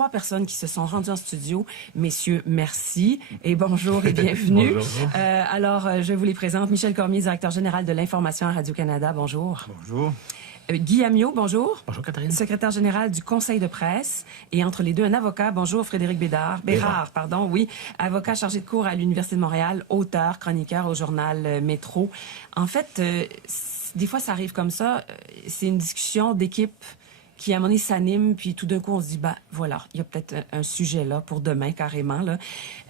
3 personnes qui se sont rendues en studio. Messieurs, merci et bonjour et bienvenue. Bonjour. Je vous les présente. Michel Cormier, directeur général de l'information à Radio-Canada. Bonjour. Bonjour. Guy Amiot, bonjour. Bonjour, Catherine. Secrétaire général du Conseil de presse. Et entre les deux, un avocat. Bonjour, Frédéric Bérard, oui. Avocat chargé de cours à l'Université de Montréal, auteur, chroniqueur au journal Métro. En fait, des fois, ça arrive comme ça. C'est une discussion d'équipe qui, à un moment donné, s'anime, puis tout d'un coup, on se dit, voilà, il y a peut-être un sujet là pour demain, carrément. Là.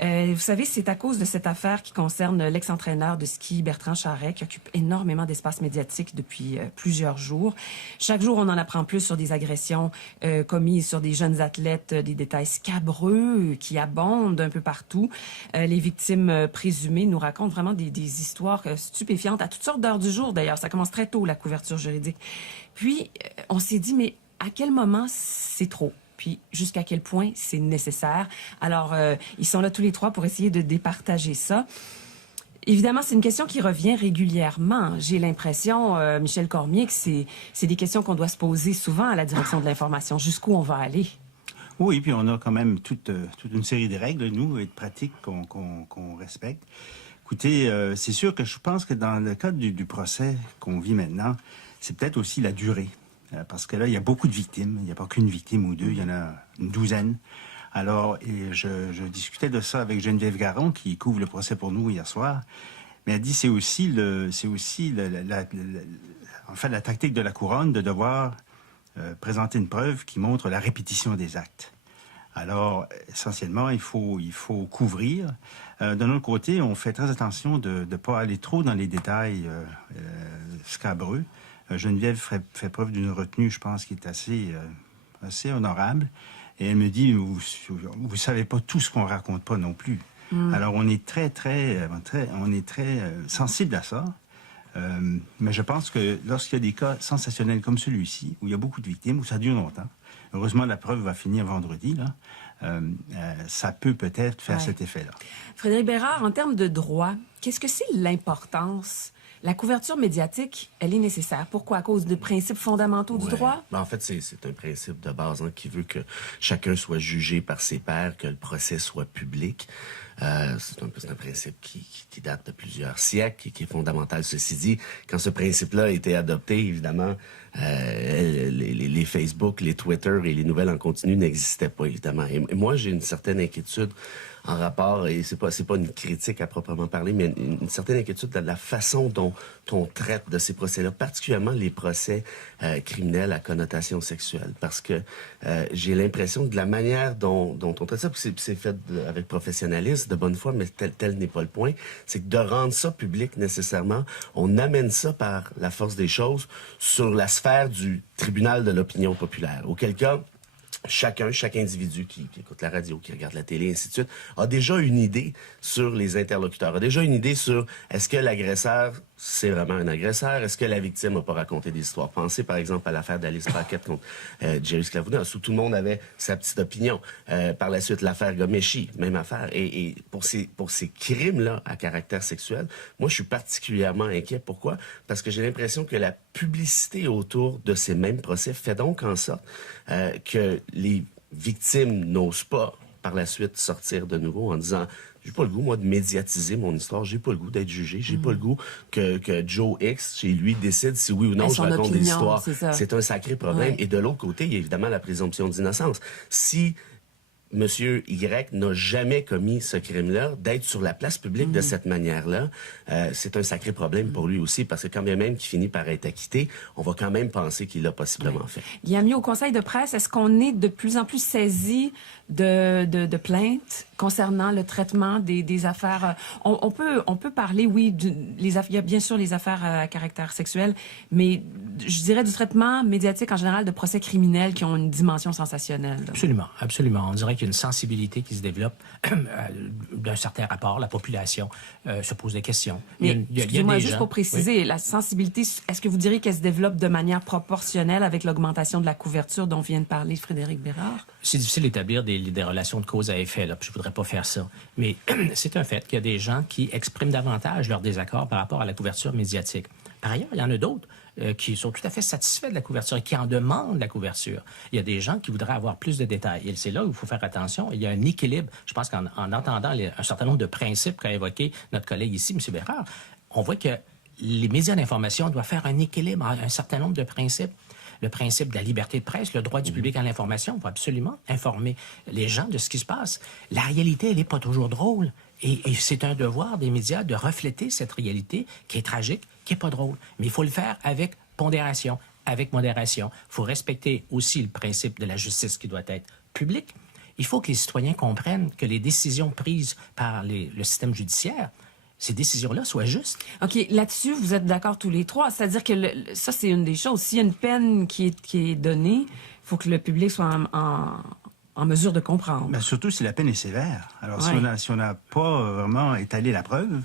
Vous savez, c'est à cause de cette affaire qui concerne l'ex-entraîneur de ski Bertrand Charret, qui occupe énormément d'espace médiatique depuis plusieurs jours. Chaque jour, on en apprend plus sur des agressions commises sur des jeunes athlètes, des détails scabreux qui abondent un peu partout. Les victimes présumées nous racontent vraiment des histoires stupéfiantes à toutes sortes d'heures du jour, d'ailleurs. Ça commence très tôt, la couverture juridique. Puis, on s'est dit, mais à quel moment c'est trop? Puis jusqu'à quel point c'est nécessaire? Alors, ils sont là tous les 3 pour essayer de départager ça. Évidemment, c'est une question qui revient régulièrement. J'ai l'impression, Michel Cormier, que c'est des questions qu'on doit se poser souvent à la direction de l'information. Jusqu'où on va aller? Oui, puis on a quand même toute une série de règles, nous, et de pratiques qu'on respecte. Écoutez, c'est sûr que je pense que dans le cadre du procès qu'on vit maintenant, c'est peut-être aussi la durée. Parce que là, il y a beaucoup de victimes. Il n'y a pas qu'une victime ou 2, il y en a une douzaine. Alors, et je discutais de ça avec Geneviève Garon, qui couvre le procès pour nous hier soir. Mais elle dit c'est aussi la tactique de la couronne de devoir présenter une preuve qui montre la répétition des actes. Alors, essentiellement, il faut couvrir. D'un autre côté, on fait très attention de ne pas aller trop dans les détails scabreux. Geneviève fait preuve d'une retenue, je pense, qui est assez honorable. Et elle me dit, vous savez pas tout ce qu'on raconte pas non plus. Alors, on est très sensible à ça. Mais je pense que lorsqu'il y a des cas sensationnels comme celui-ci, où il y a beaucoup de victimes, où ça dure longtemps, heureusement, la preuve va finir vendredi, là, ça peut peut-être faire cet effet-là. Frédéric Bérard, en termes de droit, qu'est-ce que c'est l'importance? La couverture médiatique, elle est nécessaire. Pourquoi? À cause de principes fondamentaux du droit? En fait, c'est un principe de base qui veut que chacun soit jugé par ses pairs, que le procès soit public. C'est un principe qui date de plusieurs siècles et qui est fondamental. Ceci dit, quand ce principe-là a été adopté, évidemment, les Facebook, les Twitter et les nouvelles en continu n'existaient pas, évidemment. Et moi, j'ai une certaine inquiétude en rapport, et c'est pas une critique à proprement parler, mais une certaine inquiétude de la façon dont on traite de ces procès-là, particulièrement les procès criminels à connotation sexuelle. Parce que j'ai l'impression que de la manière dont on traite ça, puis c'est fait avec professionnalisme, de bonne foi, mais tel n'est pas le point, c'est que de rendre ça public nécessairement, on amène ça par la force des choses sur la sphère du tribunal de l'opinion populaire. Auquel cas, chaque individu qui écoute la radio, qui regarde la télé, ainsi de suite, a déjà une idée sur les interlocuteurs, a déjà une idée sur est-ce que l'agresseur, c'est vraiment un agresseur, est-ce que la victime n'a pas raconté des histoires. Pensez par exemple à l'affaire d'Alice Paquette contre Jerry Sklavounas, où tout le monde avait sa petite opinion. Par la suite, l'affaire Ghomeshi, même affaire. Et pour ces crimes-là à caractère sexuel, moi, je suis particulièrement inquiet. Pourquoi? Parce que j'ai l'impression que la publicité autour de ces mêmes procès fait donc en sorte que les victimes n'osent pas, par la suite, sortir de nouveau en disant « J'ai pas le goût, moi, de médiatiser mon histoire. J'ai pas le goût d'être jugé. J'ai pas le goût que Joe X, chez lui, décide si oui ou non je raconte des histoires. » C'est un sacré problème. Et de l'autre côté, il y a évidemment la présomption d'innocence. Si Monsieur Y n'a jamais commis ce crime-là, d'être sur la place publique de cette manière-là, c'est un sacré problème pour lui aussi, parce que quand bien même qu'il finit par être acquitté, on va quand même penser qu'il l'a possiblement fait. Guillaume, au Conseil de presse, est-ce qu'on est de plus en plus saisi de plaintes concernant le traitement des affaires? On peut parler, oui, il y a bien sûr les affaires à caractère sexuel, mais je dirais du traitement médiatique en général de procès criminels qui ont une dimension sensationnelle. Absolument, absolument. On dirait qu'il y a une sensibilité qui se développe d'un certain rapport. La population se pose des questions. Mais excusez-moi, juste pour préciser, la sensibilité, est-ce que vous diriez qu'elle se développe de manière proportionnelle avec l'augmentation de la couverture dont vient de parler Frédéric Bérard? C'est difficile d'établir des relations de cause à effet, là, puis je voudrais pas faire ça. Mais c'est un fait qu'il y a des gens qui expriment davantage leur désaccord par rapport à la couverture médiatique. Par ailleurs, il y en a d'autres qui sont tout à fait satisfaits de la couverture et qui en demandent la couverture. Il y a des gens qui voudraient avoir plus de détails. Et c'est là où il faut faire attention. Il y a un équilibre. Je pense qu'en entendant un certain nombre de principes qu'a évoqué notre collègue ici, M. Bérard, on voit que les médias d'information doivent faire un équilibre à un certain nombre de principes. Le principe de la liberté de presse, le droit du public à l'information, on va absolument informer les gens de ce qui se passe. La réalité, elle n'est pas toujours drôle. Et c'est un devoir des médias de refléter cette réalité qui est tragique, qui n'est pas drôle. Mais il faut le faire avec pondération, avec modération. Il faut respecter aussi le principe de la justice qui doit être publique. Il faut que les citoyens comprennent que les décisions prises par le système judiciaire, ces décisions-là soient justes. OK, là-dessus, vous êtes d'accord tous les trois. C'est-à-dire que ça, c'est une des choses. S'il y a une peine qui est donnée, il faut que le public soit en mesure de comprendre. Ben, surtout si la peine est sévère. Alors, Ouais. si on n'a pas vraiment étalé la preuve,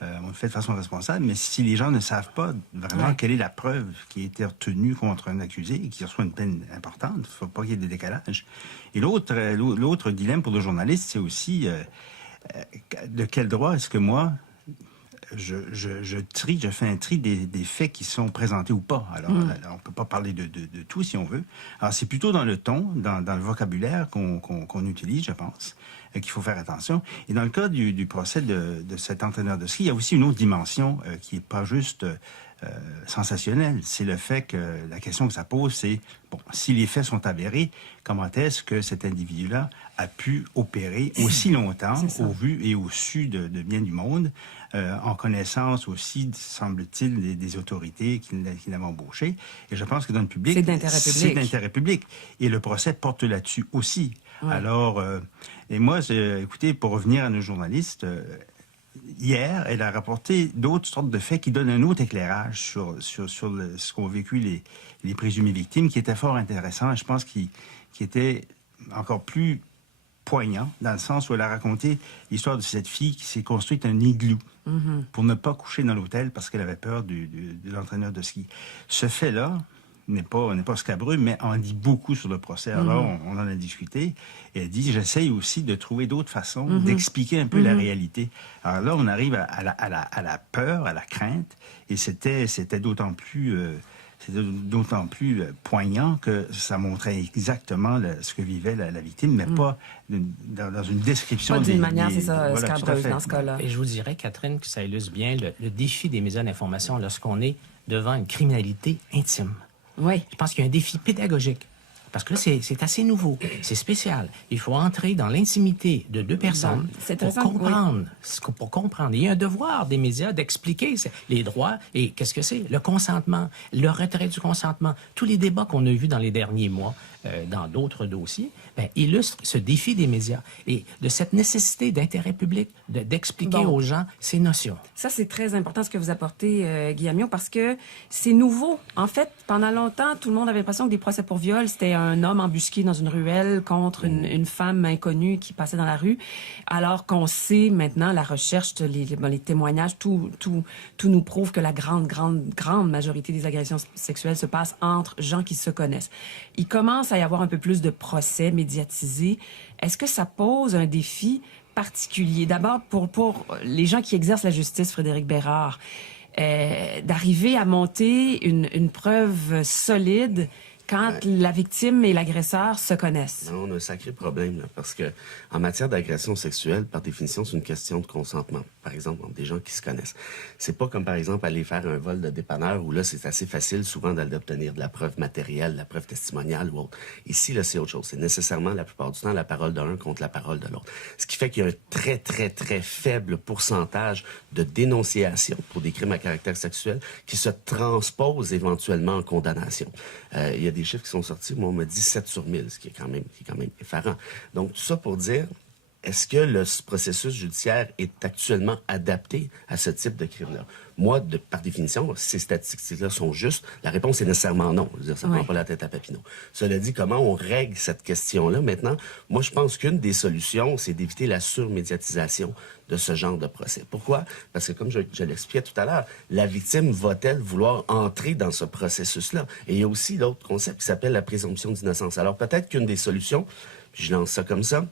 on le fait de façon responsable, mais si les gens ne savent pas vraiment quelle est la preuve qui a été retenue contre un accusé et qui reçoit une peine importante, il ne faut pas qu'il y ait des décalages. Et l'autre dilemme pour le journaliste, c'est aussi de quel droit est-ce que moi, je fais un tri des faits qui sont présentés ou pas. Alors, on ne peut pas parler de tout si on veut. Alors, c'est plutôt dans le ton, dans le vocabulaire qu'on utilise, je pense, qu'il faut faire attention. Et dans le cas du procès de cet entraîneur de ski, il y a aussi une autre dimension qui n'est pas juste sensationnelle. C'est le fait que la question que ça pose, c'est, bon, si les faits sont avérés, comment est-ce que cet individu-là a pu opérer aussi longtemps au vu et au su de bien du monde, en connaissance aussi, semble-t-il, des autorités qui l'avaient embauché. Et je pense que dans le public, c'est d'intérêt public. C'est d'intérêt public. Et le procès porte là-dessus aussi. Ouais. Alors, et moi, écoutez, pour revenir à nos journalistes, hier, elle a rapporté d'autres sortes de faits qui donnent un autre éclairage sur ce qu'ont vécu les présumées victimes, qui était fort intéressant, et je pense qui était encore plus poignant, dans le sens où elle a raconté l'histoire de cette fille qui s'est construite un igloo pour ne pas coucher dans l'hôtel parce qu'elle avait peur de l'entraîneur de ski. Ce fait-là n'est pas scabreux, mais en dit beaucoup sur le procès. Alors, on en a discuté. Et elle dit, j'essaye aussi de trouver d'autres façons d'expliquer un peu la réalité. Alors là, on arrive à la peur, à la crainte, et c'était d'autant plus... C'est d'autant plus poignant que ça montrait exactement ce que vivait la victime, mais pas dans une description. Pas d'une manière, c'est ça, scabreuse dans ce cas-là. Et je vous dirais, Catherine, que ça illustre bien le défi des médias d'information lorsqu'on est devant une criminalité intime. Oui. Je pense qu'il y a un défi pédagogique. Parce que là, c'est assez nouveau, c'est spécial. Il faut entrer dans l'intimité de deux personnes pour comprendre. Il y a un devoir des médias d'expliquer les droits et qu'est-ce que c'est, le consentement, le retrait du consentement. Tous les débats qu'on a vus dans les derniers mois, dans d'autres dossiers, illustrent ce défi des médias et de cette nécessité d'intérêt public d'expliquer aux gens ces notions. Ça, c'est très important ce que vous apportez, Guillaume, parce que c'est nouveau. En fait, pendant longtemps, tout le monde avait l'impression que des procès pour viol, c'était un homme embusqué dans une ruelle contre une femme inconnue qui passait dans la rue, alors qu'on sait maintenant, la recherche, les témoignages, tout nous prouve que la grande majorité des agressions sexuelles se passent entre gens qui se connaissent. Il commence à y avoir un peu plus de procès médiatisés. Est-ce que ça pose un défi particulier? D'abord, pour les gens qui exercent la justice, Frédéric Bérard, d'arriver à monter une preuve solide quand la victime et l'agresseur se connaissent. Non, on a un sacré problème, là, parce que en matière d'agression sexuelle, par définition, c'est une question de consentement. Par exemple, entre des gens qui se connaissent. C'est pas comme, par exemple, aller faire un vol de dépanneur où là, c'est assez facile, souvent, d'obtenir de la preuve matérielle, de la preuve testimoniale ou autre. Ici, là, c'est autre chose. C'est nécessairement, la plupart du temps, la parole de l'un contre la parole de l'autre. Ce qui fait qu'il y a un très, très, très faible pourcentage de dénonciation pour des crimes à caractère sexuel qui se transposent éventuellement en condamnation. Il y a des chiffres qui sont sortis. Moi, on m'a dit 7 sur 1000, ce qui est quand même effarant. Donc, tout ça pour dire, est-ce que le processus judiciaire est actuellement adapté à ce type de crime-là? Moi, par définition, ces statistiques-là sont justes. La réponse est nécessairement non. Je veux dire, ça ne prend pas la tête à Papineau. Cela dit, comment on règle cette question-là maintenant? Moi, je pense qu'une des solutions, c'est d'éviter la surmédiatisation de ce genre de procès. Pourquoi? Parce que, comme je l'expliquais tout à l'heure, la victime va-t-elle vouloir entrer dans ce processus-là? Et il y a aussi l'autre concept qui s'appelle la présomption d'innocence. Alors, peut-être qu'une des solutions, puis je lance ça comme ça,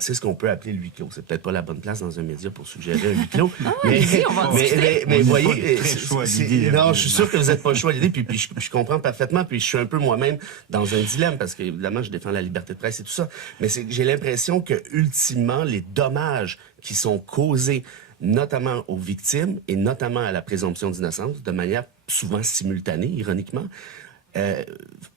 C'est ce qu'on peut appeler le huis clos. C'est peut-être pas la bonne place dans un média pour suggérer un huis clos. Mais voyez, non, je suis sûr que vous n'êtes pas le choix à l'idée, puis je comprends parfaitement, puis je suis un peu moi-même dans un dilemme, parce que évidemment, je défends la liberté de presse et tout ça, mais j'ai l'impression que ultimement, les dommages qui sont causés notamment aux victimes et notamment à la présomption d'innocence, de manière souvent simultanée, ironiquement,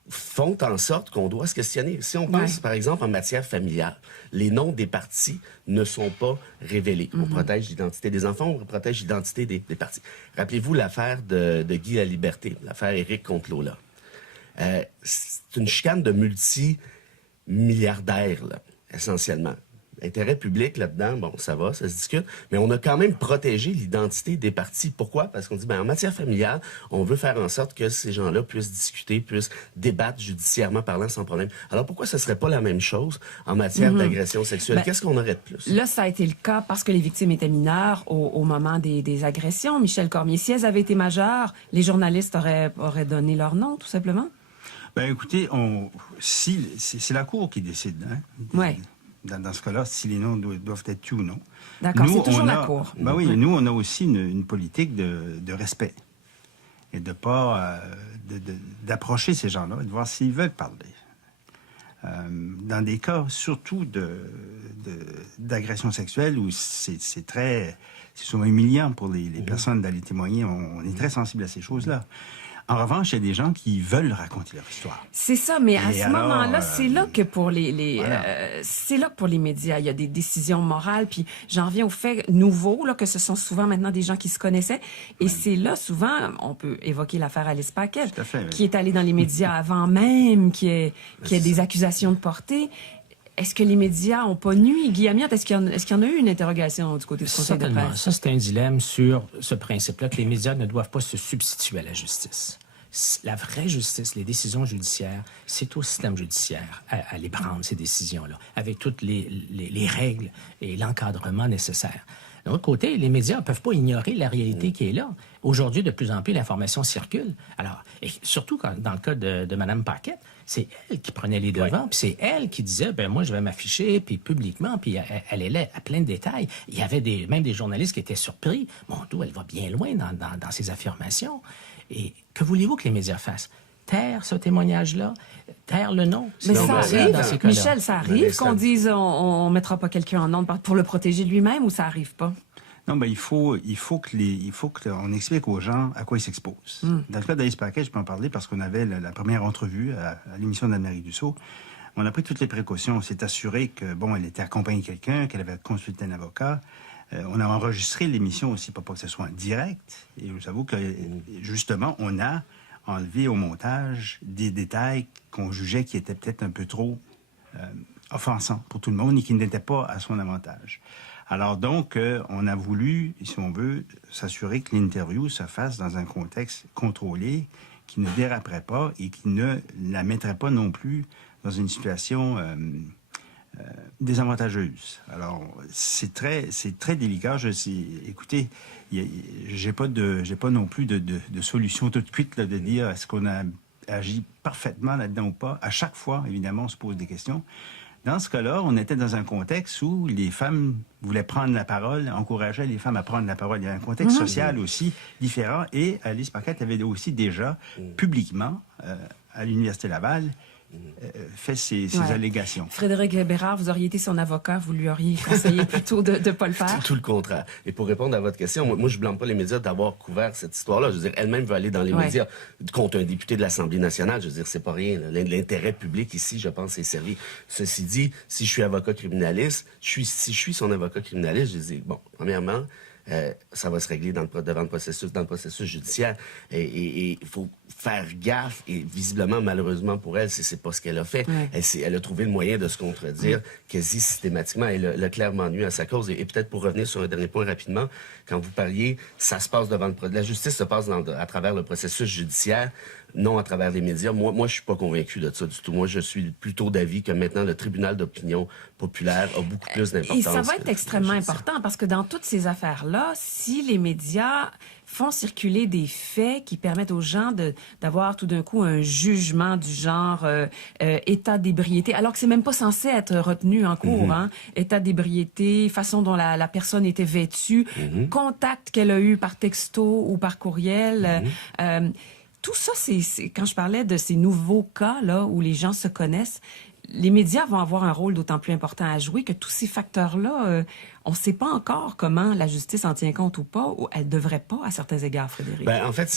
font en sorte qu'on doit se questionner. Si on pense, par exemple, en matière familiale, les noms des partis ne sont pas révélés. On protège l'identité des enfants, on protège l'identité des partis. Rappelez-vous l'affaire de Guy Laliberté, l'affaire Éric contre Lola. C'est une chicane de multimilliardaires, là, essentiellement. Intérêt public là-dedans, bon, ça va, ça se discute, mais on a quand même protégé l'identité des partis. Pourquoi? Parce qu'on dit, en matière familiale, on veut faire en sorte que ces gens-là puissent discuter, puissent débattre judiciairement parlant sans problème. Alors pourquoi ce serait pas la même chose en matière d'agression sexuelle? Qu'est-ce qu'on aurait de plus? Là, ça a été le cas parce que les victimes étaient mineures au moment des agressions. Michel Cormier, si elles avaient été majeures, les journalistes auraient donné leur nom, tout simplement? Ben écoutez, c'est la Cour qui décide, hein? Oui. Dans ce cas-là, si les noms doivent être tués ou non. D'accord, c'est toujours la Cour. Ben oui, nous, on a aussi une politique de respect et de pas d'approcher ces gens-là et de voir s'ils veulent parler. Dans des cas, surtout d'agression sexuelle, où c'est souvent humiliant pour les personnes d'aller témoigner, on est très sensible à ces choses-là. En revanche, il y a des gens qui veulent raconter leur histoire. C'est ça, mais à ce moment-là, c'est là que pour c'est là que pour les médias, il y a des décisions morales. Puis j'en reviens au fait nouveau là que ce sont souvent maintenant des gens qui se connaissaient. Et c'est là souvent, on peut évoquer l'affaire Alice Paquet, qui est allée dans les médias avant même qu'il y ait des accusations de portée. Est-ce que les médias n'ont pas nui? Guy Amiot, est-ce qu'il y en a eu une interrogation du côté du Conseil de presse? Ça, c'est un dilemme sur ce principe-là, que les médias ne doivent pas se substituer à la justice. La vraie justice, les décisions judiciaires, c'est au système judiciaire à les prendre, ces décisions-là, avec toutes les règles et l'encadrement nécessaires. D'un autre côté, les médias ne peuvent pas ignorer la réalité qui est là. Aujourd'hui, de plus en plus, l'information circule. Alors, et surtout dans le cas de Mme Paquette, c'est elle qui prenait les devants, puis c'est elle qui disait, moi, je vais m'afficher, puis publiquement, puis elle est là à plein de détails. Il y avait même des journalistes qui étaient surpris. Mon Dieu, elle va bien loin dans ses affirmations. Et que voulez-vous que les médias fassent? Taire ce témoignage-là? Taire le nom? Mais ça arrive, dans ces cas-là. Michel, ça arrive qu'on dise on ne mettra pas quelqu'un en ondes pour le protéger lui-même, ou ça arrive pas? Non, il faut qu'on explique aux gens à quoi ils s'exposent. Dans le cas d'Alice Paquet, je peux en parler parce qu'on avait la première entrevue à l'émission d'Anne-Marie Dussault. On a pris toutes les précautions. On s'est assuré que, elle était accompagnée de quelqu'un, qu'elle avait consulté un avocat. On a enregistré l'émission aussi pour pas que ce soit en direct. Et je vous avoue que, justement, on a enlevé au montage des détails qu'on jugeait qui étaient peut-être un peu trop offensants pour tout le monde et qui n'étaient pas à son avantage. Alors donc, on a voulu, si on veut, s'assurer que l'interview se fasse dans un contexte contrôlé, qui ne déraperait pas et qui ne la mettrait pas non plus dans une situation désavantageuse. Alors, c'est très délicat. Écoutez, j'ai pas non plus de solution tout de suite là, de dire est-ce qu'on a agi parfaitement là-dedans ou pas. À chaque fois, évidemment, on se pose des questions. Dans ce cas-là, on était dans un contexte où les femmes voulaient prendre la parole, encourageaient les femmes à prendre la parole. Il y a un contexte social aussi différent. Et Alice Paquette avait aussi déjà, publiquement, à l'Université Laval, fait ces allégations. Frédéric Bérard, vous auriez été son avocat, vous lui auriez conseillé plutôt de ne pas le faire? Tout le contraire. Et pour répondre à votre question, moi je blâme pas les médias d'avoir couvert cette histoire-là. Je veux dire, elle-même veut aller dans les médias contre un député de l'Assemblée nationale. Je veux dire, c'est pas rien. L'intérêt public ici, je pense, est servi. Ceci dit, si je suis avocat criminaliste, si je suis son avocat criminaliste, je dis, premièrement, ça va se régler dans le processus judiciaire. Et il faut faire gaffe. Et visiblement, malheureusement pour elle, c'est pas ce qu'elle a fait. Elle a trouvé le moyen de se contredire quasi systématiquement. Elle l'a clairement nuit à sa cause. Et peut-être pour revenir sur un dernier point rapidement, quand vous parliez, ça se passe la justice se passe à travers le processus judiciaire. non à travers les médias. Moi, je suis pas convaincu de ça du tout. Moi, je suis plutôt d'avis que maintenant, le tribunal d'opinion populaire a beaucoup plus d'importance. Et ça va être extrêmement important parce que dans toutes ces affaires-là, si les médias font circuler des faits qui permettent aux gens d'avoir tout d'un coup un jugement du genre état d'ébriété, alors que c'est même pas censé être retenu en cours, hein? État d'ébriété, façon dont la personne était vêtue, contact qu'elle a eu par texto ou par courriel. Tout ça, c'est quand je parlais de ces nouveaux cas là où les gens se connaissent, les médias vont avoir un rôle d'autant plus important à jouer que tous ces facteurs-là, on ne sait pas encore comment la justice en tient compte ou pas, ou elle devrait pas à certains égards, Frédéric. Ben, en fait,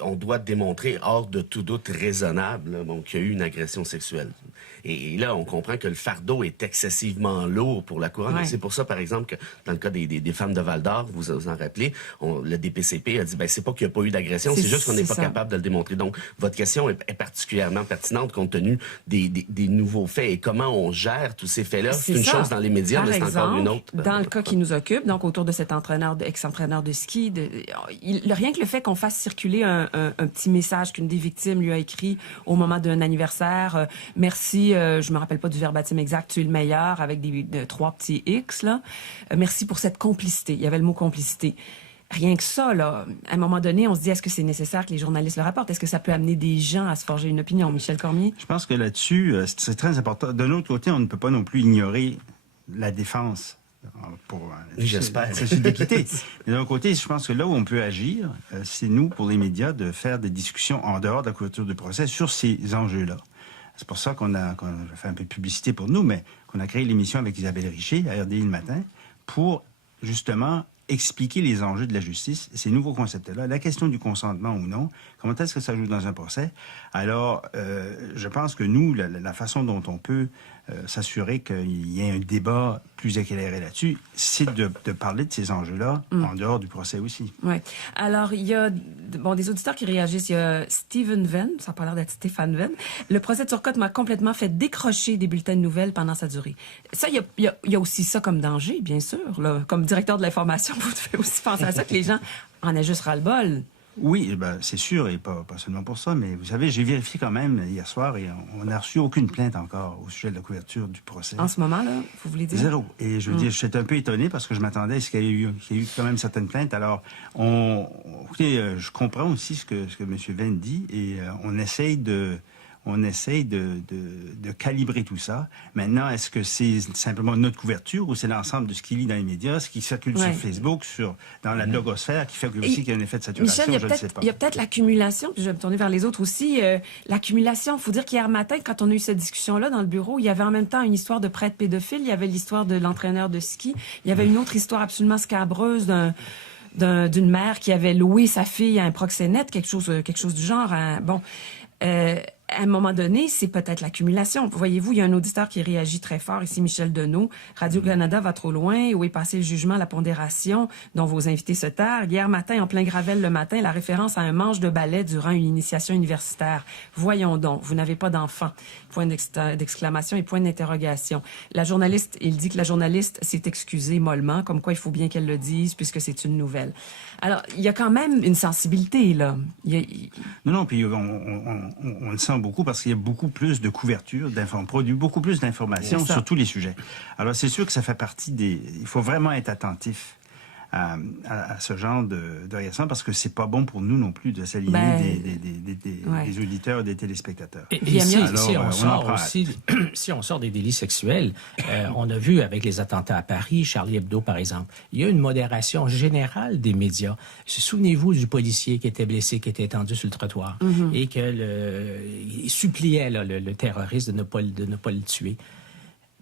on doit démontrer hors de tout doute raisonnable qu'il y a eu une agression sexuelle. Et là, on comprend que le fardeau est excessivement lourd pour la couronne. Ouais. C'est pour ça, par exemple, que dans le cas des femmes de Val-d'Or, vous en rappelez, le DPCP a dit, c'est pas qu'il n'y a pas eu d'agression, c'est juste qu'on n'est pas capable de le démontrer. Donc, votre question est particulièrement pertinente compte tenu des nouveaux faits. Et comment on gère tous ces faits-là, c'est une chose dans les médias, mais c'est encore une autre. Dans le cas qui nous occupe, donc autour de cet ex-entraîneur de ski, rien que le fait qu'on fasse circuler un petit message qu'une des victimes lui a écrit au moment d'un anniversaire, merci, je me rappelle pas du verbatim exact, tu es le meilleur, avec 3 petits X, là. Merci pour cette complicité. Il y avait le mot complicité. Rien que ça, là, à un moment donné, on se dit, est-ce que c'est nécessaire que les journalistes le rapportent? Est-ce que ça peut amener des gens à se forger une opinion? Michel Cormier? Je pense que là-dessus, c'est très important. D'un autre côté, on ne peut pas non plus ignorer la défense. J'espère. C'est d'équité. Mais d'un côté, je pense que là où on peut agir, c'est nous, pour les médias, de faire des discussions en dehors de la couverture du procès sur ces enjeux-là. C'est pour ça qu'on a fait un peu de publicité pour nous, mais qu'on a créé l'émission avec Isabelle Richer à RDI le matin pour justement expliquer les enjeux de la justice, ces nouveaux concepts-là, la question du consentement ou non, comment est-ce que ça joue dans un procès. Alors, je pense que nous, la façon dont on peut s'assurer qu'il y ait un débat plus éclairé là-dessus, c'est de parler de ces enjeux-là en dehors du procès aussi. Oui. Alors, il y a des auditeurs qui réagissent. Il y a Steven Venn, ça n'a pas l'air d'être Stéphane Venn. Le procès de Turcotte m'a complètement fait décrocher des bulletins de nouvelles pendant sa durée. Ça, il y a aussi ça comme danger, bien sûr. Là. Comme directeur de l'information, vous devez aussi penser à ça, que les gens en aient juste ras-le-bol. Oui, c'est sûr, et pas seulement pour ça, mais vous savez, j'ai vérifié quand même hier soir et on n'a reçu aucune plainte encore au sujet de la couverture du procès. En ce moment, là, vous voulez dire? 0. Et je veux dire, j'étais un peu étonné parce que je m'attendais à ce qu'il y ait eu quand même certaines plaintes. Alors, écoutez, je comprends aussi ce que M. Venn dit et on essaye de calibrer tout ça. Maintenant, est-ce que c'est simplement notre couverture ou c'est l'ensemble de ce qui lit dans les médias, ce qui circule sur Facebook, dans la blogosphère, qui fait aussi qu'il y a un effet de saturation? Michel, je ne sais pas. Il y a peut-être l'accumulation, puis je vais me tourner vers les autres aussi. L'accumulation, il faut dire qu'hier matin, quand on a eu cette discussion-là dans le bureau, il y avait en même temps une histoire de prêtre pédophile, il y avait l'histoire de l'entraîneur de ski, il y avait une autre histoire absolument scabreuse d'une mère qui avait loué sa fille à un proxénète, quelque chose du genre. À un moment donné, c'est peut-être l'accumulation. Voyez-vous, il y a un auditeur qui réagit très fort ici, Michel Deneau. Radio-Canada va trop loin. Où est passé le jugement, la pondération dont vos invités se targuent? Hier matin, en plein Gravel le matin, la référence à un manche de ballet durant une initiation universitaire. Voyons donc, vous n'avez pas d'enfant. Point d'exclamation et point d'interrogation. Il dit que la journaliste s'est excusée mollement, comme quoi il faut bien qu'elle le dise, puisque c'est une nouvelle. Alors, il y a quand même une sensibilité, là. Non, puis on le sent beaucoup parce qu'il y a beaucoup plus de couverture, produit beaucoup plus d'informations sur tous les sujets. Alors, c'est sûr que ça fait partie il faut vraiment être attentif à ce genre de réaction parce que c'est pas bon pour nous non plus de s'aligner des auditeurs et des téléspectateurs. Et si on sort des délits sexuels, on a vu avec les attentats à Paris, Charlie Hebdo par exemple, il y a une modération générale des médias. Souvenez-vous du policier qui était blessé, qui était étendu sur le trottoir et il suppliait le terroriste de ne pas le tuer.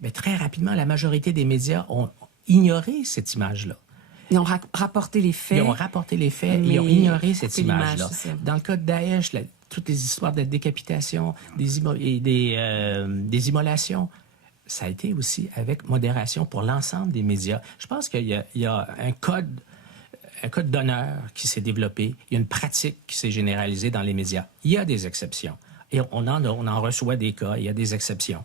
Mais très rapidement, la majorité des médias ont ignoré cette image-là. Ils ont rapporté les faits. Ils ont ignoré cette image-là. Dans le cas de Daesh, toutes les histoires de décapitation, des immolations, ça a été aussi avec modération pour l'ensemble des médias. Je pense qu'il y a un code d'honneur qui s'est développé. Il y a une pratique qui s'est généralisée dans les médias. Il y a des exceptions. Et on en reçoit des cas, il y a des exceptions,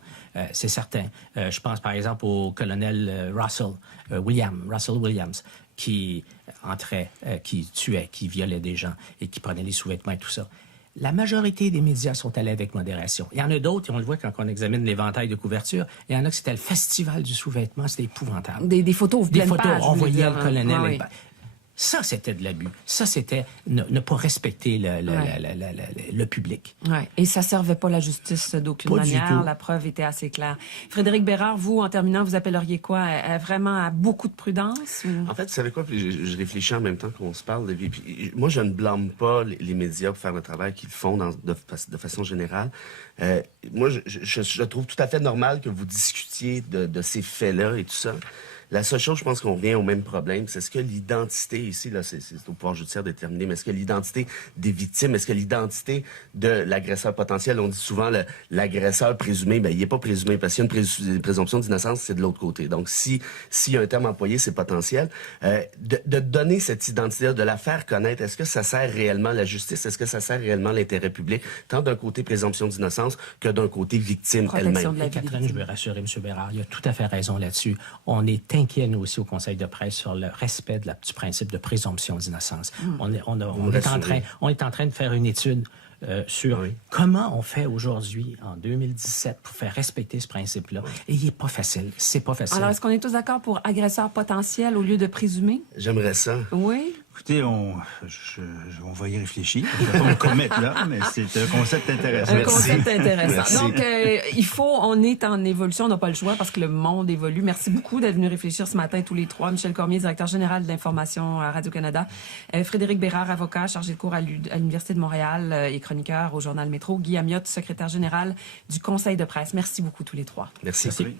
c'est certain. Je pense par exemple au colonel Russell Williams, qui entrait, qui tuait, qui violait des gens et qui prenait les sous-vêtements et tout ça. La majorité des médias sont allés avec modération. Il y en a d'autres, et on le voit quand on examine l'éventail de couverture, il y en a que c'était le festival du sous-vêtement, c'était épouvantable. Des photos, Des pleine photos, page, on vous voyait voulez le dire, colonel. hein? avec- Ça, c'était de l'abus. Ça, c'était ne pas respecter le public. Ouais. Et ça servait pas la justice d'aucune Pas du manière. tout. La preuve était assez claire. Frédéric Bérard, vous, en terminant, vous appelleriez quoi? Vraiment à beaucoup de prudence? Ou... En fait, vous savez quoi? Puis je réfléchis en même temps qu'on se parle. Puis moi, je ne blâme pas les médias pour faire le travail qu'ils font de façon générale. Moi, je trouve tout à fait normal que vous discutiez de ces faits-là et tout ça. La seule chose, je pense qu'on revient au même problème, c'est est-ce que l'identité ici, là, c'est au pouvoir judiciaire de déterminer, mais est-ce que l'identité des victimes, est-ce que l'identité de l'agresseur potentiel, on dit souvent l'agresseur présumé, ben il n'est pas présumé parce qu'il y a une présomption d'innocence, c'est de l'autre côté. Donc s'il y a un terme employé, c'est potentiel. De donner cette identité-là, de la faire connaître, est-ce que ça sert réellement la justice, est-ce que ça sert réellement l'intérêt public, tant d'un côté présomption d'innocence que d'un côté victime Protection de la elle-même. vie des Catherine, je victimes. veux rassurer M. Bérard, il a tout à fait raison là-dessus. On est inquiet, nous aussi, au Conseil de presse, sur le respect du principe de présomption d'innocence. On est en train de faire une étude sur comment on fait aujourd'hui, en 2017, pour faire respecter ce principe-là. Et il n'est pas facile. C'est pas facile. Alors, est-ce qu'on est tous d'accord pour agresseur potentiel au lieu de présumé? J'aimerais ça. Oui. Écoutez, on va y réfléchir. Je ne vais pas me commettre là, mais c'est un concept intéressant. Un concept intéressant. Merci. Donc, on est en évolution, on n'a pas le choix parce que le monde évolue. Merci beaucoup d'être venu réfléchir ce matin tous les trois. Michel Cormier, directeur général de l'information à Radio-Canada. Frédéric Bérard, avocat, chargé de cours à l'Université de Montréal et chroniqueur au journal Métro. Guy Amiotte, secrétaire général du Conseil de presse. Merci beaucoup tous les trois. Merci. Merci.